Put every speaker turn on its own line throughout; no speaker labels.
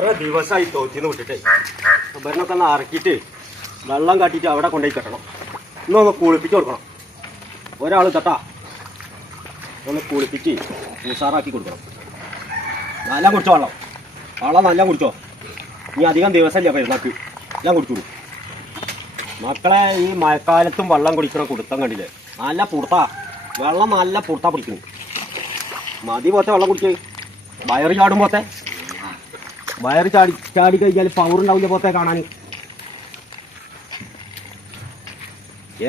കുറെ ദിവസമായി തോറ്റിന്ന് വിട്ടിട്ടേ. ഇവരിനൊക്കെ ഒന്ന് ഇറക്കിയിട്ട് വെള്ളം കാട്ടിയിട്ട് അവിടെ കൊണ്ടുപോയി കെട്ടണം. ഇന്നൊന്ന് കുളിപ്പിച്ച് കൊടുക്കണം. ഒരാൾ തട്ടാ ഒന്ന് കുളിപ്പിച്ച് ഉഷാറാക്കി കൊടുക്കണം. നല്ല കുടിച്ചോ വെള്ളം. വെള്ളം നല്ല കുടിച്ചോ. ഇനി അധികം ദിവസമില്ല പെരുന്നാക്ക് ഞാൻ കുടിച്ചോളൂ മക്കളെ ഈ മഴക്കാലത്തും വെള്ളം കുടിക്കണ കുടുത്തം കണ്ടില്ലേ? നല്ല പുറത്താ. വെള്ളം നല്ല പുറത്താ പിടിക്കുന്നു മതി പോത്തെ വെള്ളം കുടിക്കേ വയറ് ചാടും വയറ് ചാടി ചാടി കഴിഞ്ഞാൽ പവർ ഉണ്ടാവില്ല പോത്തെ കാണാൻ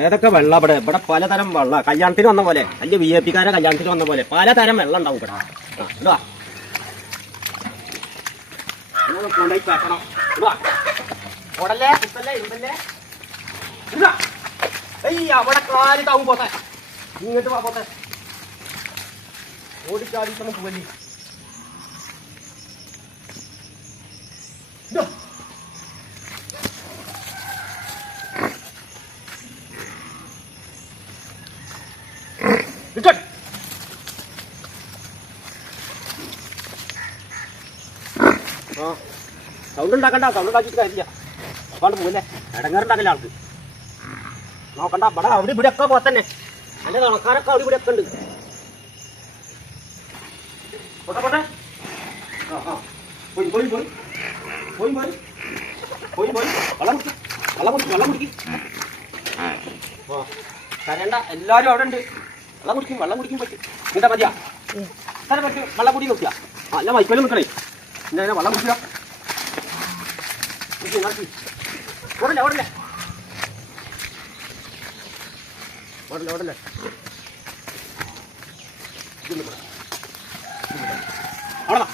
ഏതൊക്കെ വെള്ളം ഇവിടെ ഇവിടെ പലതരം വെള്ളം കല്യാണത്തിന് വന്ന പോലെ അല്ലെ വി ജെ പിക്കാരെ കല്യാണത്തിന് വന്ന പോലെ പലതരം വെള്ളം ഉണ്ടാവും ഇവിടെ. ഇങ്ങോട്ട് വാ പോത്തെ. ഓടിച്ചാടിക്കണം പോവല്ലേ? ആ. സൗണ്ട് ഉണ്ടാക്കണ്ട സൗണ്ട് ഉണ്ടാക്കിയിട്ട് കാര്യമില്ല. അപ്പാണ്ട് പോവില്ലേ? ഇടങ്ങാറുണ്ടാക്കല്ല ആൾക്ക്. നോക്കണ്ട ഇവിടെ അവിടെ ഇവിടെ ഒക്കെ പോലെ തന്നെ. എന്റെ നടക്കാരൊക്കെ അവിടെ ഇവിടെ ഒക്കെ ഉണ്ട്. പോട്ടെ പോട്ടെ. ആ ആ. പോയി പോയി പോയി. പോയി പോയി. പോയി പോയി. വെള്ളം കുടിക്ക് വെള്ളം കുടിക്ക് വെള്ളം കുടിക്ക്. ആ. കരണ്ട എല്ലാവരും അവിടെ ഉണ്ട്. വെള്ളം കുടിക്കും വെള്ളം കുടിക്കും പറ്റും. എന്താ മതിയാ. തര പറ്റും വെള്ളം കുടി നോക്കിയാ അല്ല വൈക്കോലും നിൽക്കണേ. എന്താ വെള്ളം കുടിക്കുക ഓടല്ലേ ഓടല്ലേ. ഓടല്ലേ ഓടല്ലേ. അവിടെ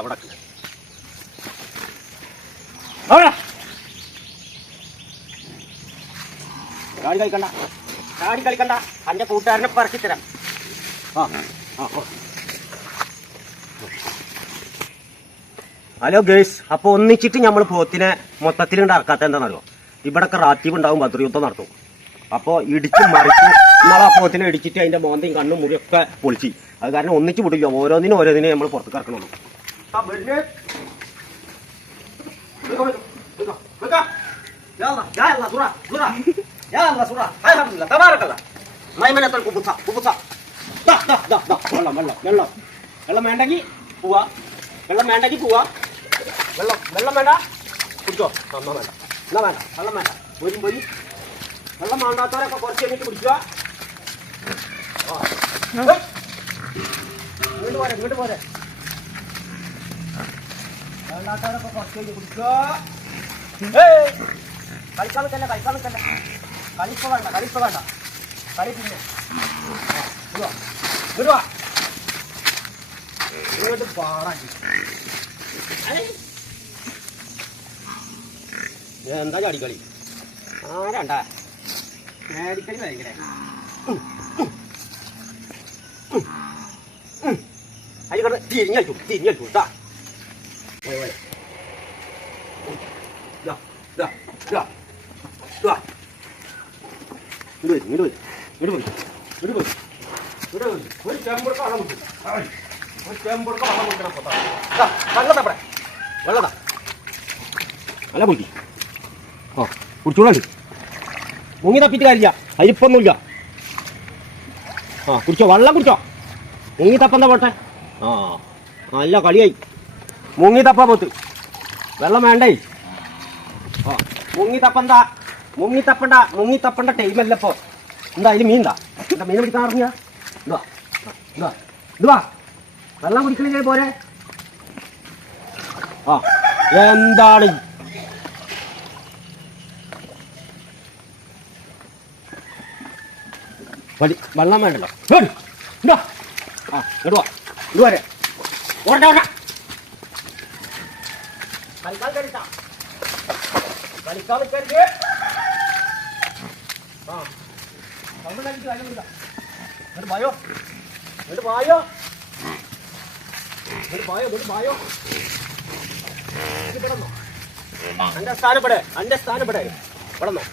അവിടെ. അവിടെ. ചാടി കളിക്കണ്ട. ചാടി കളിക്കണ്ട. അന്റെ കൂട്ടുകാരനെ പറക്കി തരാം. ആ ആ ആ. ഹലോ ഗേഴ്സ് അപ്പൊ ഒന്നിച്ചിട്ട് നമ്മൾ പോത്തിനെ മൊത്തത്തിൽ ഇറക്കാത്ത എന്താണെന്നറിയോ ഇവിടൊക്കെ റാത്തീവ് ഉണ്ടാവും ബദ്രയുദ്ധം നടത്തും. അപ്പോൾ ഇടിച്ച് മറിച്ച് നാളെ ആ പോത്തിനെ ഇടിച്ചിട്ട് അതിന്റെ മോന്തയും കണ്ണും മുറിയൊക്കെ പൊളിച്ച്. അത് കാരണം ഒന്നിച്ച് വിടില്ല. ഓരോന്നിനും ഓരോന്നിനും നമ്മൾ പുറത്ത് വെള്ളം വെള്ളം വേണ്ടെങ്കിൽ പോവാ. വെള്ളം വേണ്ടെങ്കിൽ പോവാ. വെള്ളം വെള്ളം വേണ്ട കുടിച്ചോ ആ, എന്നാ വേണ്ട എന്നാ വേണ്ട വെള്ളം വേണ്ട പോരും പോരി വെള്ളം വേണ്ടാത്തവരൊക്കെ കുറച്ച് കഴിഞ്ഞിട്ട് കുടിക്കുക. ഇങ്ങോട്ട് പോരെ ഇങ്ങോട്ട് പോരെ വേണ്ടാത്തവരൊക്കെ കുറച്ച് കഴിഞ്ഞ് കുടിക്കുക. കളിക്കാൻ നിൽക്കല്ല കളിക്കാൻ നിൽക്കല്ല കളിപ്പ വേണ്ട കളിപ്പ വേണ്ട കളി പിന്നെ ഇങ്ങോട്ട് പാടാക്കി എന്താ ചാടിക്കളി? ആരാണ്ടാ ചാടിക്കളി ഭയങ്കര അതിൽ കിടന്ന് തിരിഞ്ഞു തിരിഞ്ഞു ഇതാ ഇങ്ങോട്ട് വരും ഇങ്ങോട്ട് വരും. ഇങ്ങോട്ട് പോയി ഇങ്ങോട്ട് പോയി ഒരു ചെമ്പുറക്ക വെള്ളം കുടിക്കും ഒരു ചെമ്പുറക്ക വെള്ളം കുടിക്കണം പൊത്താ ഇതാ വെള്ളം തപ്പടെ വെള്ളം താ നല്ല കുടിക്കും ആ കുടിച്ചോളുണ്ട് മുങ്ങി തപ്പിട്ട് കാര്യമില്ല. അരിപ്പൊന്നുമില്ല. ആ കുടിച്ചോ വെള്ളം കുടിച്ചോ. മുങ്ങി തപ്പന്താ പോട്ടെ? ആ നല്ല കളിയായി. മുങ്ങി തപ്പാ പോത്ത്. വെള്ളം വേണ്ടേ? ആ മുങ്ങി തപ്പന്താ മുങ്ങി തപ്പണ്ട മുങ്ങി തപ്പണ്ട ടൈമല്ല ഇപ്പോ. എന്താ അതിൽ മീൻ എന്താ മീൻ പിടിക്കാൻ ഇറങ്ങിയ? ഇതാ ഇതാ ഇതുവാ. വെള്ളം കുടിക്കണില്ലേ പോരെ. ആ എന്താണ്? വടി വെള്ളം വേണ്ടല്ലോ. ഇണ്ടോ. ആ ഇടുവാ ഇങ്ങോട്ട് ഓടട്ടെ ഓടണ്ട കളിക്കാൻ കരുതാ. കളിക്കാൻ നിൽക്കരുത്. ആ. ഉണ്ടാക്കിയിട്ട് കാര്യമൊന്നുമില്ല ഇങ്ങോട്ട് വായോ. ഇങ്ങോട്ട് വായോ. ഇങ്ങോട്ട് വായോ ഇങ്ങോട്ട് വായോ. ഇത് ഇവിടെ നിന്നോ. അന്റെ സ്ഥാനം ഇവിടെ. അന്റെ സ്ഥാനം ഇവിടെ. ഇവിടെ ഇവിടെ.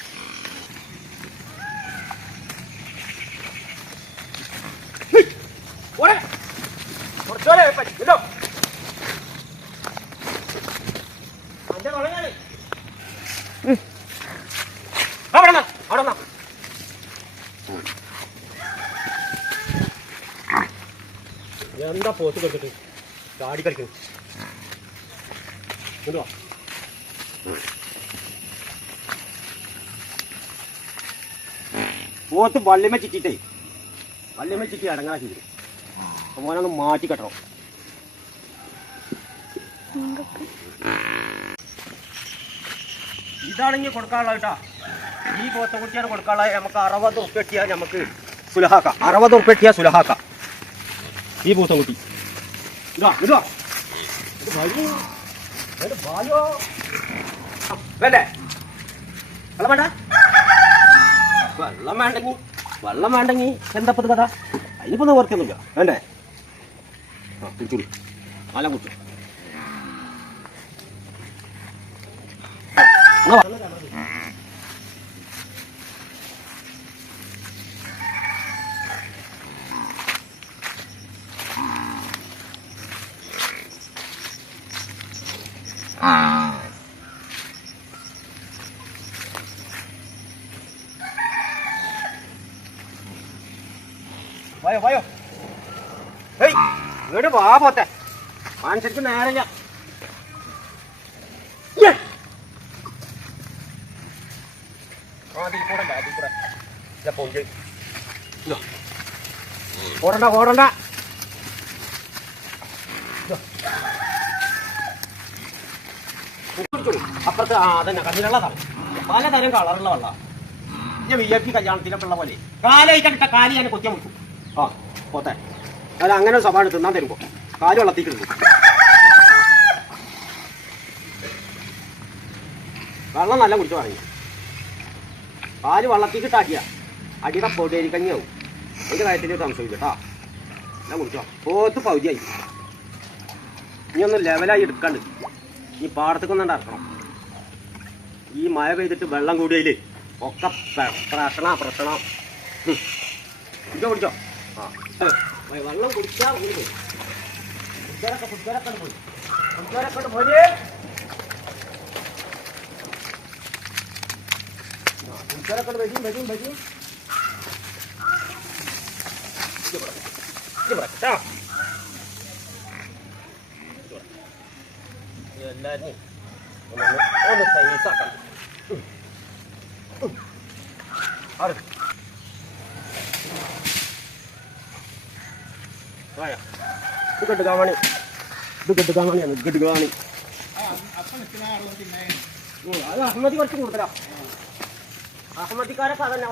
എന്താ പോത്ത് കളിച്ചിട്ട് ചാടി കളിക്കുന്നു എന്തുവാ പോത്ത് വള്ളിമ ചിറ്റിട്ടേ. വള്ളിമ ചിറ്റി അടങ്ങാക്കി അപ്പൊ മോനൊന്ന് മാറ്റി കെട്ടണം. ഇതാണെങ്കിൽ കൊടുക്കാനുള്ള കേട്ടാ. ഈ പോത്തക്കുട്ടിയാണ് കൊടുക്കാനുള്ള നമുക്ക് അറുപത് ഉറുപ്പ്യ എട്ടിയാൽ നമുക്ക് സുലഹാക്ക. അറുപത് ഉറുപ്പ്യ സുലഹാക്ക. ഈ പൂത്ത കുട്ടി. ഇതാ ഇതാ. വേണ്ടേ? വെള്ളം വേണ്ട? വെള്ളം വേണ്ടെങ്കി വെള്ളം വേണ്ടെങ്കി എന്താ പത്ത് കഥ? അതിനിപ്പോ നിവർത്തിയൊന്നുമില്ല വേണ്ടേ? ആ കുടിച്ചോളൂ എന്നാ വെള്ളം തരാം. വായോ വായോ. ഏയ് ഇങ്ങോട്ട് വാ പോത്തെ. മനുഷ്യർക്ക് നേരമില്ല. ഓടണ്ട ഓടണ്ട. അപ്പുറത്ത് ആ അതന്നെ കണ്ണിലുള്ളതാണ് പലതരം കളറുള്ള വെള്ളം. ഞാൻ വി പി കല്യാണത്തിലൊക്കെ ഉള്ള പോലെ. കാലായി കണ്ടിട്ട കാലി ഞാൻ കൊത്തിയാൻ മുട്ടും. ആ പോത്തെ അല്ല അങ്ങനെ സ്വഭാവം തിന്നാൻ തരുമ്പോ കാൽ വളർത്തിക്കുന്നു എടുക്കും വെള്ളം നല്ല കുടിച്ചു വാങ്ങി. കാൽ വെള്ളത്തിക്ക് ഇട്ടാക്കിയ അടിയുടെ പൊടിയരി കഞ്ഞിയാവും. അതിന്റെ കാര്യത്തിൽ സംശയമില്ല കേട്ടോ. ഞാൻ കുടിച്ചോ പോത്ത് പൗതിയായി ഇനി ഒന്ന് ലെവലായി എടുക്കാണ്ട്. ഈ പാടത്തേക്കൊന്നും ഇറക്കണം. ഈ മഴ പെയ്തിട്ട് വെള്ളം കൂടിയതിൽ ഒക്കെ പ്ര- പ്രശ്ന. പ്രശ്നം കുടിച്ചോ കുടിച്ചോ. വെള്ളം കുടിച്ചാ ഊരി പോയി. കുടിച്ചാലൊക്കെ കുടിച്ചാലൊക്കെ പോയി. കുടിച്ചാലൊക്കെ പോയി കുടിച്ചാലൊക്കെ വരും വരും വരും. എല്ലാവരും ഒന്ന് സൈസാക്കണം ആറ് ഇത് അഹമ്മദി കുറച്ച് കൂടുതലാ. അഹമ്മദിക്കാരൊക്കെ അതന്നെ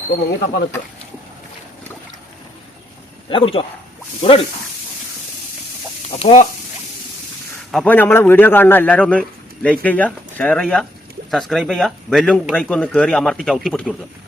ഇപ്പൊ മുങ്ങി തപ്പാ നിൽക്കുക. എല്ലാം കുടിച്ചോ? ചൂടോട് അപ്പോ അപ്പോൾ നമ്മളെ വീഡിയോ കാണുന്ന എല്ലാവരും ഒന്ന് ലൈക്ക് ചെയ്യുക ഷെയർ ചെയ്യുക സബ്സ്ക്രൈബ് ചെയ്യുക ബെല്ലും ബ്രേക്കും ഒന്ന് കയറി അമർത്തി ചവിട്ടി പൊട്ടിച്ചു കൊടുക്കുക.